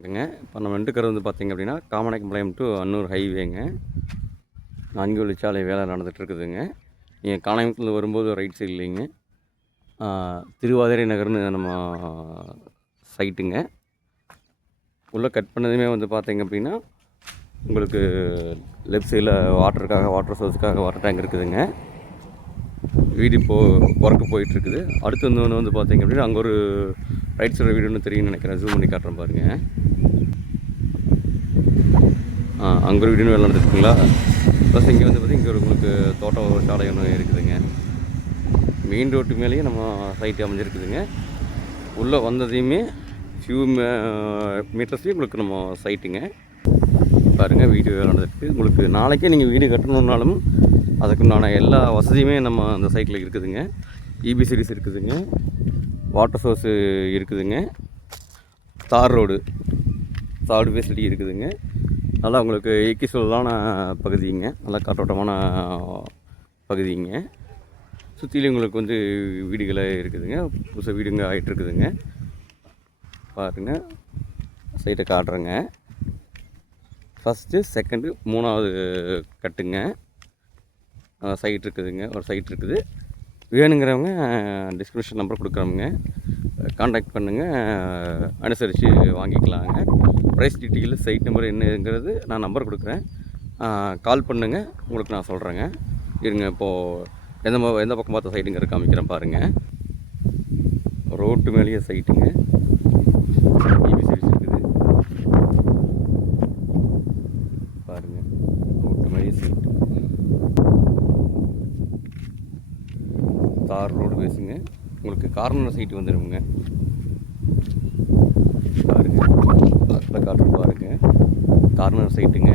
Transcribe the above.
இப்போ நம்ம நின்றுக்கிறது வந்து பார்த்திங்க அப்படின்னா காமநாயக்கம்பாளையம் டு அன்னூர் ஹைவேங்க. 4 வழிச்சாலை வேலை நடந்துகிட்ருக்குதுங்க. நீங்கள் காமநாயக்கத்தில் வரும்போது ரைட் சைடு இல்லைங்க, திருவாதிரை நகர்னு நம்ம சைட்டுங்க. உள்ளே கட் பண்ணதுமே வந்து பார்த்திங்க அப்படின்னா உங்களுக்கு லெஃப்ட் சைடில் வாட்டர் சோர்ஸுக்காக வாட்டர் டேங்க் இருக்குதுங்க. வீடு ஒர்க்கு போயிட்டுருக்குது. அடுத்து வந்து பார்த்திங்க அப்படின்னா அங்கே ஒரு ரைட் சைடு வீடு ஒன்று தெரியும்னு நினைக்கிறேன். ஜூம் பண்ணி காட்டுறேன் பாருங்கள். அங்கே ஒரு வீடுன்னு வேலை நடந்துருக்குங்களா. ப்ளஸ் இங்கே வந்து பார்த்திங்க இங்கே உங்களுக்கு தோட்டம் சாலை ஒன்று இருக்குதுங்க. மெயின் ரோட்டு மேலேயே நம்ம சைட்டு அமைஞ்சிருக்குதுங்க. உள்ளே வந்ததையுமே ஃபியூ மீட்டர்ஸ்லேயும் உங்களுக்கு நம்ம சைட்டுங்க. பாருங்கள், வீடு வேலை நடந்துருக்கு. உங்களுக்கு நாளைக்கே நீங்கள் வீடு கட்டணுன்னாலும் அதுக்குண்டான எல்லா வசதியுமே நம்ம அந்த சைட்டில் இருக்குதுங்க. இபி சர்வீஸ் இருக்குதுங்க, வாட்டர் சோர்ஸு இருக்குதுங்க, தார் ரோடு ஃபெசிலிட்டி இருக்குதுங்க. நல்லா உங்களுக்கு ஈக்குவலான பகுதிங்க, நல்லா காற்றோட்டமான பகுதிங்க. சுற்றிலும் உங்களுக்கு வந்து வீடுகளே இருக்குதுங்க, புதுசாக வீடுங்க ஆகிட்டுருக்குதுங்க. பாருங்கள், சைட்டை காட்டுறேங்க. ஃபஸ்ட்டு, செகண்டு, 3வது கட்டுங்க சைட் இருக்குதுங்க. ஒரு சைட் இருக்குது. வேணுங்கிறவங்க டிஸ்கிரிப்ஷன் நம்பர் கொடுக்குறவங்க கான்டாக்ட் பண்ணுங்கள், அனுசரித்து வாங்கிக்கலாங்க. ப்ரைஸ் டீட்டெயில், சைட் நம்பர் என்னங்கிறது நான் நம்பர் கொடுக்குறேன், கால் பண்ணுங்கள், உங்களுக்கு நான் சொல்கிறேங்க. இருங்க, இப்போது எந்த பக்கம் பார்த்த சைட்டுங்கிற காமிக்கிறேன் பாருங்கள். ரோட்டு மேலேயே சைட்டுங்க, இபி சர்வீஸ் இருக்குது பாருங்கள். ரோட்டு மேலேயே சைட்டு, தார் ரோடு பேசுங்க. உங்களுக்கு கார்னர் சைட்டு வந்துடுங்க பாருங்கள். அதில் காட்டுற பாருங்கள், கார்னர் சைட்டுங்க.